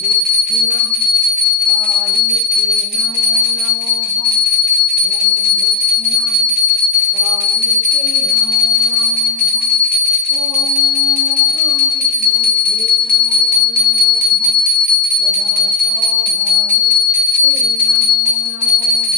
दक्षिणा कालीके नमो नमः। ओम दक्षिणा कालीके नमो नमः। ओम महाविष्णुवे नमो नमः। सदा कालाय नमो नमः।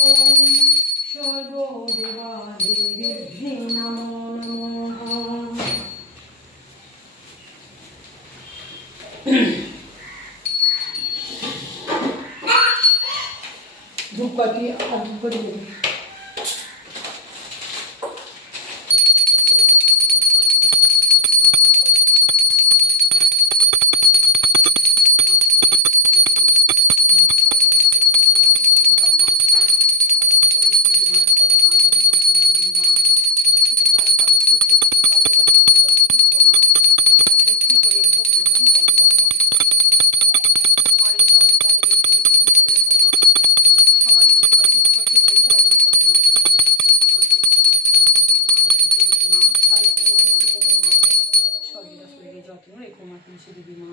ओम सर्वदेवादेवेभ्यो नमो नमः। धूपकाठी धूपकाठी যত্ন রেখো মা তুলসী দেবী মা।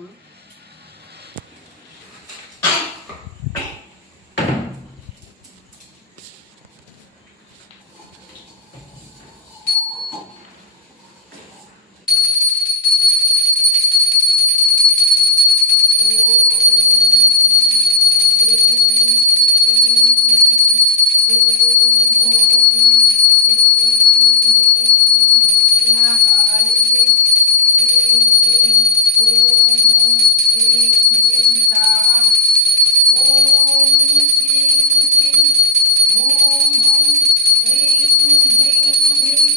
दक्षिणा कालीके क्रीं क्रीं ॐ ह्रीं क्रीं ह्रीं स्वाहा। ॐ क्रीं क्रीं ॐ ह्रीं ह्रीं ह्रीं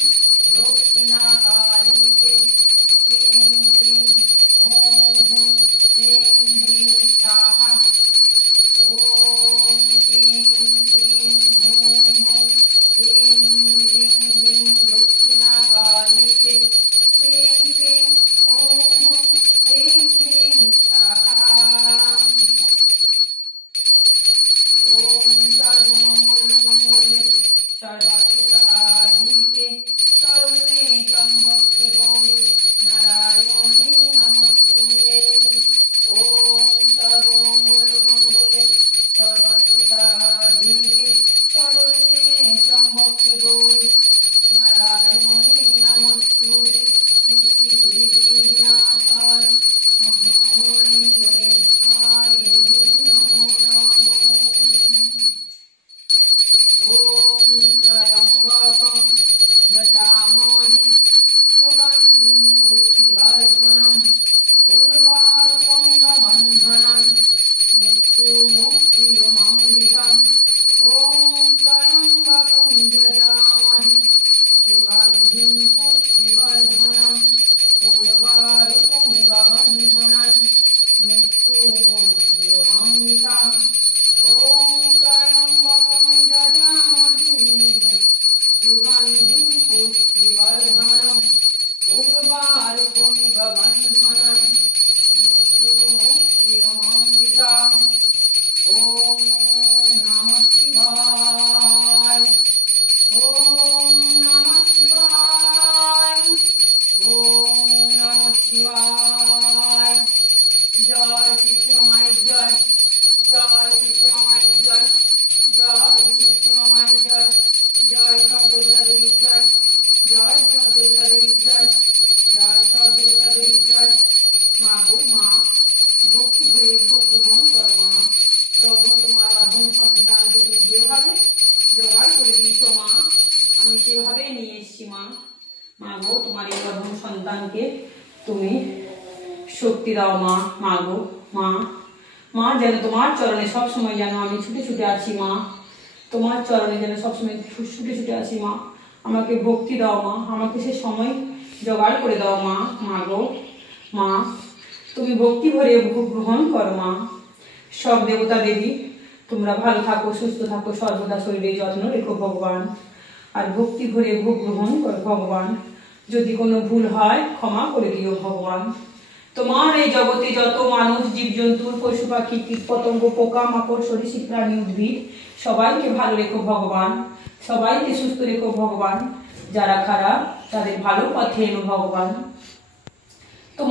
दक्षिणा कालीके क्रीं क्रीं ॐ ह्रीं ह्रीं स्वाहा। ॐ क्रीं क्रीं ह्रीं ह्रीं ह्रीं दक्षिणा कालीके क्रीं क्रीं ॐ ह्रीं ह्रीं स्वाहा। ॐ सर्वमङ्गलमङ्गले सर्वार्थसाधिके शरण्ये त्र्यम्बके गौरी नारायणी नमोस्तुते। ॐ सर्वमङ्गलमङ्गले सर्वार्थसाधिके शरण्ये त्र्यम्बके गौरी नारायणी नमोस्तुते। विनाशाय महामहिमेशाय नमो नमः। ॐ त्र्यम्बकं यजामहे सुगन्धिं पुष्टिवर्धनं उर्वारुकमिव बन्धनं मृत्युमुक्षीयमामृतम्। ॐ त्र्यम्बकं यजामहे सुगन्धिं पुष्टिवर्धनं उर्वारुकमिव बन्धनं मृत्युमुक्षीयमामृतम्। ॐ त्र्यम्बकं यजामहे सुगन्धिं पुष्टिवर्धनं उर्वारुकमिव बन्धनं मृत्युमुक्षीयमामृतम्। ॐ नमः शिवाय। ॐ नमः शिवाय। ॐ नमः शिवाय। जय कृष्ण माय जय। जय कृष्ण माय जय। जय कृष्ण माय जय। जय सब देवता देवी जय। जय सब देवता देवी जय। जय सब देवता देवी जय। মা গো মা ভক্তি ভরে ভোগ গ্রহণ করো মা। তখন তোমার অধম সন্তানকে তুমি যেভাবে জোগাড় করে দিয়েছো মা, আমি সেভাবেই নিয়ে এসেছি মা। মা গো তোমার এই অধম সন্তানকে তুমি শক্তি দাও মা। মা গো মা, মা যেন তোমার চরণে সবসময় যেন আমি ছুটে ছুটে আছি মা। তোমার চরণে যেন সবসময় ছুটে ছুটে আছি মা। আমাকে ভক্তি দাও মা, আমাকে সে সময় জোগাড় করে দাও মা। মা গো মা, তুমি ভক্তি ভরে ভোগ গ্রহণ করো মা। সব দেবতা দেবী তোমরা ভালো থাকো, সুস্থ থাকো, সর্বদা শরীরের যত্ন রেখো ভগবান। আর ভক্তি ভরে ভোগ গ্রহণ করো ভগবান। যদি কোনো ভুল হয় ক্ষমা করে দিও ভগবান। তোমার এই জগতে যত মানুষ, জীবজন্তু, পশু পাখি, কীট পতঙ্গ, পোকা মাকড়, সরীসৃপ প্রাণী, উদ্ভিদ সবাইকে ভালো রেখো ভগবান। সবাইকে সুস্থ রেখো ভগবান। যারা খারাপ তাদের ভালো পথে এনো ভগবান।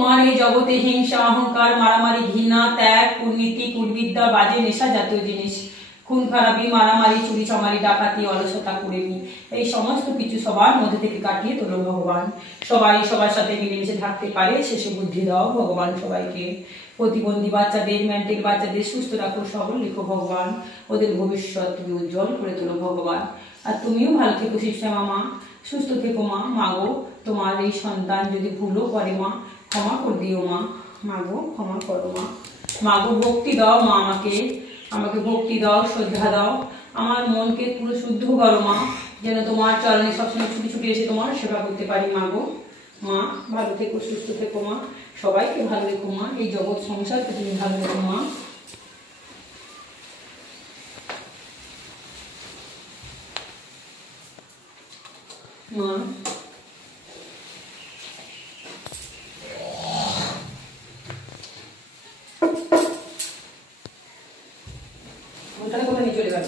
তোমার এই জগতে হিংসা, অহংকার, মারামারি, ঘৃণা, ত্যাগ, কুর্নীতি, কুবিদ্যা, বাজে, নেশা জাতীয় জিনিস, খুন খারাপি, মারামারি, চুরি চামারি, ডাকাতি, অলসতা, কুড়েমি, এই সমস্ত কিছু সবার মধ্যে থেকে কাটিয়ে তোলো ভগবান। সবাই সবার সাথে মিলেমিশে থাকতে পারে শেষে বুদ্ধি দাও ভগবান সবাইকে। প্রতিবন্ধী বাচ্চাদের, মেন্টাল বাচ্চাদের সুস্থ রাখো, সবল রেখো ভগবান। ওদের ভবিষ্যৎ তুমি উজ্জ্বল করে তোলো ভগবান। আর তুমিও ভালো থেকো সিস্টেমা মা, সুস্থ থেকো মা। মাগো তোমার এই সন্তান যদি ভুলও করে মা, ক্ষমা করে দিও মা। মাগো ক্ষমা করো মা। মাগো ভক্তি দাও মা, আমাকে ভক্তি দাও, শ্রদ্ধা দাও। আমার মনকে পুরো শুদ্ধ করো মা, যেন তোমার চরণে সবসময় ছুটি ছুটি এসে তোমার সেবা করতে পারি। মাগো মা ভালো থেকো, সুস্থ থেকো মা। সবাইকে ভালো রেখো মা। এই জগৎ সংসারকে তুমি ভালো রেখো মা। মা ওখানে কোথায় নিয়ে চলে গেল?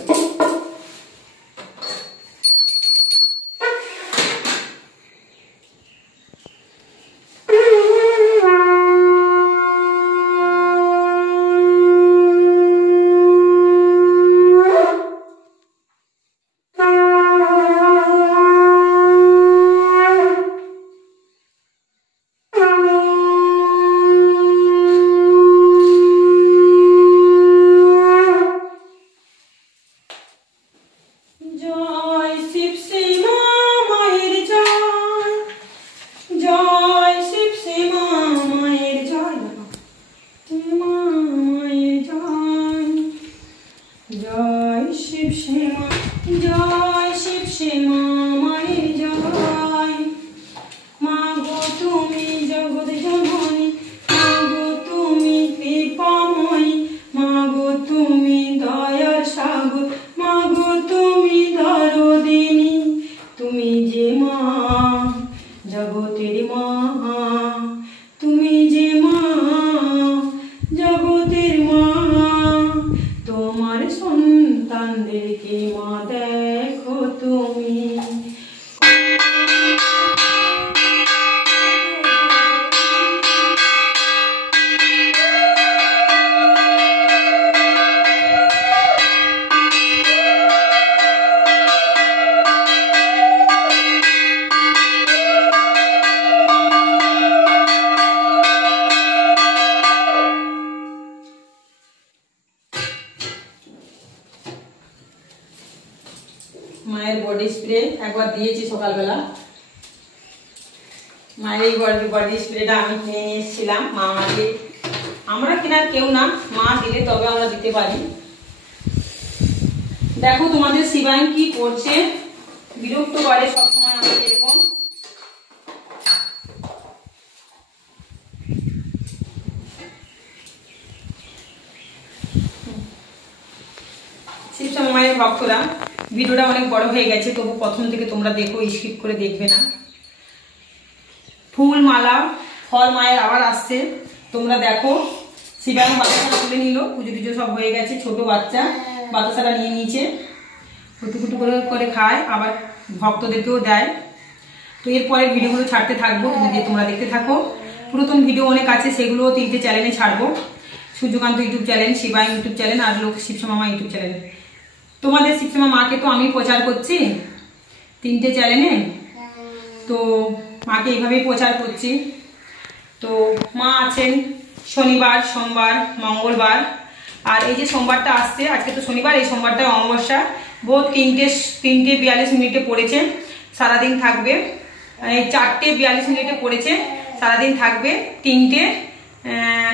মায়ের বডি স্প্রে একবার দিয়েছি সকালবেলা। মায়ের এই বডি স্প্রেটা আমি কিনে নিয়ে এসেছিলাম। মা আমাকে, আমরা কেনার কেউ না, মা দিলে তবে আমরা দিতে পারি। দেখো তোমাদের শিবায়ন কি করছে, বিরক্ত করে সবসময় আমাকে এরকম। শিবশ্যামা মায়ের ভক্তরা, ভিডিওটা অনেক বড় হয়ে গেছে, তবু প্রথম থেকে তোমরা দেখো, স্কিপ করে দেখবে না। ফুল মালা ফল মায়ের আবার আসছে, তোমরা দেখো। শিবায়ন বাতাসাটা তুলে নিল, পুজো টুজো সব হয়ে গেছে। ছোট বাচ্চা বাতাসাটা নিয়ে নিয়েছে, ফুটু ফুটু করে করে খায়, আবার ভক্তদেরকেও দেয়। তো এরপরে ভিডিওগুলো ছাড়তে থাকবো, তোমরা দেখতে থাকো। পুরাতন ভিডিও অনেক আছে, সেগুলো 3টে চ্যানেলে ছাড়বো। Suryakant YouTube channel, Shivayan YouTube channel, আর লোক শিবশ্যামা মা ইউটিউব চ্যানেল। তোমাদের শিবশ্যামা মাকে তো আমি প্রচার করছি 3টে চ্যানেলে, তো মাকে এইভাবেই প্রচার করছি। তো মা আছেন শনিবার, সোমবার, মঙ্গলবার, আর এই যে সোমবারটা আসছে, আজকে তো শনিবার, এই সোমবারটা অমাবস্যা। ভোর 3:42 পড়েছে, সারাদিন থাকবে। এই 4:42 পড়েছে, সারাদিন থাকবে। 3টে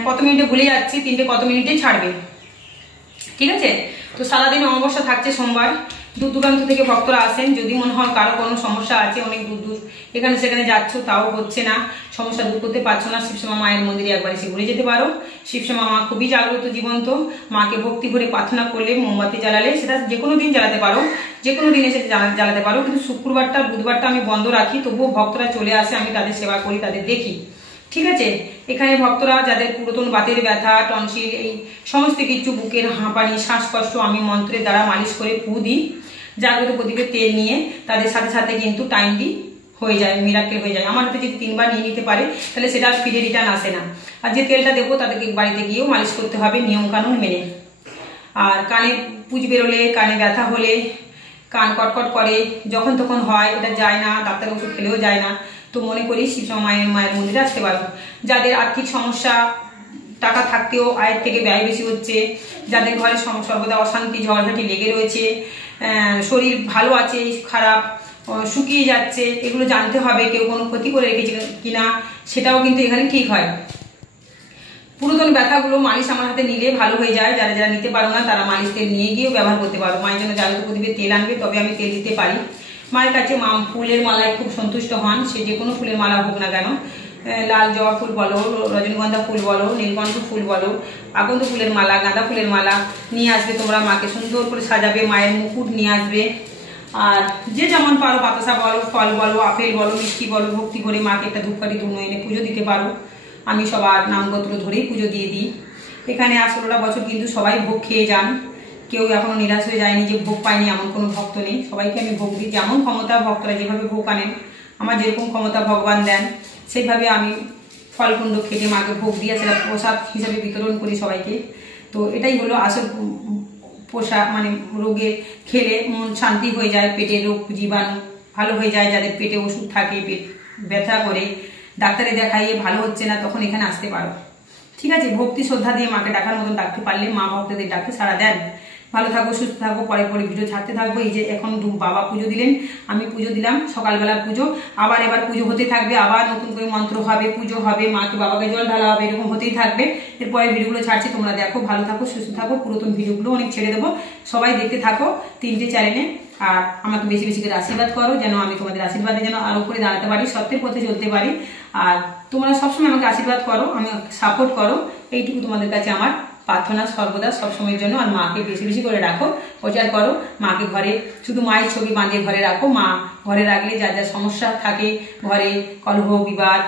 কত মিনিটে ভুলে যাচ্ছি, 3টে কত মিনিটে ছাড়বে, ঠিক আছে? তো সারাদিন অমাবস্যা থাকছে সোমবার। দূর দূরান্ত থেকে ভক্তরা আসেন। যদি মনে হয় কারো কোনো সমস্যা আছে, অনেক দূর দূর এখানে সেখানে যাচ্ছ, তাও হচ্ছে না, সমস্যা দূর করতে পারছো না, শিবশ্যামা মায়ের মন্দিরে একবার এসে ঘুরে যেতে পারো। শিবশ্যামা মা খুবই জাগ্রত, জীবন্ত। মাকে ভক্তি ভরে প্রার্থনা করলে, মোমবাতি জ্বালালে, সেটা যে কোনো দিন জ্বালাতে পারো, যে কোনো দিন এসে জ্বালাতে পারো। কিন্তু শুক্রবারটা বুধবারটা আমি বন্ধ রাখি, তবুও ভক্তরা চলে আসে, আমি তাদের সেবা করি, তাদের দেখি, ঠিক আছে? এখানে ভক্তরা যাদের পুরাতন বাতের ব্যথা, টনসিল, এই সমস্ত কিছু, বুকের হাঁপানি, শ্বাসকষ্ট, আমি মন্ত্রের দ্বারা মালিশ করে ফু দিই, জাগ্রত প্রদীপের তেল নিয়ে তাদের সাথে সাথে কিন্তু টাইম দিই হয়ে যায়, মিরাক্কেল হয়ে যায়। আমার হাতে যদি 3 বার নিয়ে নিতে পারে তাহলে সেটা ফিরে রিটার্ন আসে না। আর যে তেলটা দেবো তাদেরকে বাড়িতে গিয়েও মালিশ করতে হবে নিয়ম কানুন মেনে। আর কানে পুঁজ বেরোলে, কানে ব্যথা হলে, কান কটকট করে, যখন তখন হয়, এটা যায় না, ডাক্তারের ওষুধ খেলেও যায় না, তো মনে করি শিবশ্যামা মায়ের মন্দিরে আসতে পারো। যাদের আর্থিক সমস্যা, টাকা থাকতেও আয়ের থেকে ব্যয় বেশি হচ্ছে, যাদের ঘরে সর্বদা অশান্তি ঝড়ঝাটি লেগে রয়েছে, শরীর ভালো আছে খারাপ, শুকিয়ে যাচ্ছে, এগুলো জানতে হবে কেউ কোনো ক্ষতি করে রেখেছে কিনা, সেটাও কিন্তু এখানে ঠিক হয়। পুরাতন ব্যথাগুলো মালিশ আমার হাতে নিলে ভালো হয়ে যায়। যারা যারা নিতে পারো না তারা মালিশ তেল নিয়ে গিয়েও ব্যবহার করতে পারো। মায়ের জন্য জাগ্রত দিবে, তেল আনবে, তবে আমি তেল দিতে পারি। মায়ের কাছে মা ফুলের মালায় খুব সন্তুষ্ট হন, সে যে কোনো ফুলের মালা হোক না কেন, লাল জবা ফুল বলো, রজনীগন্ধা ফুল বলো, নীলকণ্ঠ ফুল বলো, আকন্দ ফুলের মালা, গাঁদা ফুলের মালা নিয়ে আসবে তোমরা, মাকে সুন্দর করে সাজাবে, মায়ের মুকুট নিয়ে আসবে। আর যে যেমন পারো বাতাসা বলো, ফল বলো, আপেল বলো, মিষ্টি বলো, ভক্তি করে মাকে একটা ধূপকাঠি ধুনো এনে পুজো দিতে পারো। আমি সবার নামগোত্র ধরেই পুজো দিয়ে দিই। এখানে 16টা বছর কিন্তু সবাই ভোগ খেয়ে যান, কেউ এখনো নিরাশ হয়ে যায়নি যে ভোগ পায়নি, এমন কোনো ভক্ত নেই। সবাইকে আমি ভোগ দিই, যেমন ক্ষমতা ভক্তরা যেভাবে ভোগ আনেন, আমার যেরকম ক্ষমতা ভগবান দেন সেইভাবে আমি ফলকুণ্ড খেটে মাকে ভোগ দিয়ে সেটা প্রসাদ হিসাবে বিতরণ করি সবাইকে। তো এটাই হলো আসল পোষা, মানে রোগের খেলে মন শান্তি হয়ে যায়, পেটের রোগ জীবাণু ভালো হয়ে যায়। যাদের পেটে ওষুধ থাকে, পেট ব্যথা করে, ডাক্তারে দেখাইয়ে ভালো হচ্ছে না, তখন এখানে আসতে পারো। ঠিক আছে, ভক্তি শ্রদ্ধা দিয়ে মাকে ডাকার মতন ডাকতে পারলে মা ভক্তদের ডাকতে সাড়া দেন। ভালো থাকো, সুস্থ থাকো, পরে ভিডিও ছাড়তে থাকবো। এই যে এখন বাবা পুজো দিলেন, আমি পুজো দিলাম, সকালবেলার পুজো, আবার এবার পুজো হতে থাকবে, আবার নতুন করে মন্ত্র হবে, পুজো হবে, মাকে বাবাকে জল ঢালা হবে, এরকম হতেই থাকবে। এরপরে ভিডিওগুলো ছাড়ছি, তোমরা দেখো, ভালো থাকো, সুস্থ থাকো। পুরাতন ভিডিওগুলো অনেক ছেড়ে দেবো, সবাই দেখতে থাকো 3টে চ্যানেলে। আর আমাকে বেশি বেশি করে আশীর্বাদ করো, যেন আমি তোমাদের আশীর্বাদে যেন আরো করে দাঁড়াতে পারি, সত্যের পথে চলতে পারি। আর তোমরা সবসময় আমাকে আশীর্বাদ করো, আমি সাপোর্ট করো, এইটুকু তোমাদের কাছে আমার প্রার্থনা সর্বদা সবসময়ের জন্য। আর মাকে বেশি বেশি করে রাখো, প্রচার করো, মাকে ঘরে শুধু মায়ের ছবি বাঁধিয়ে ঘরে রাখো। মা ঘরে রাখলে যা যা সমস্যা থাকে ঘরে, কলহ বিবাদ,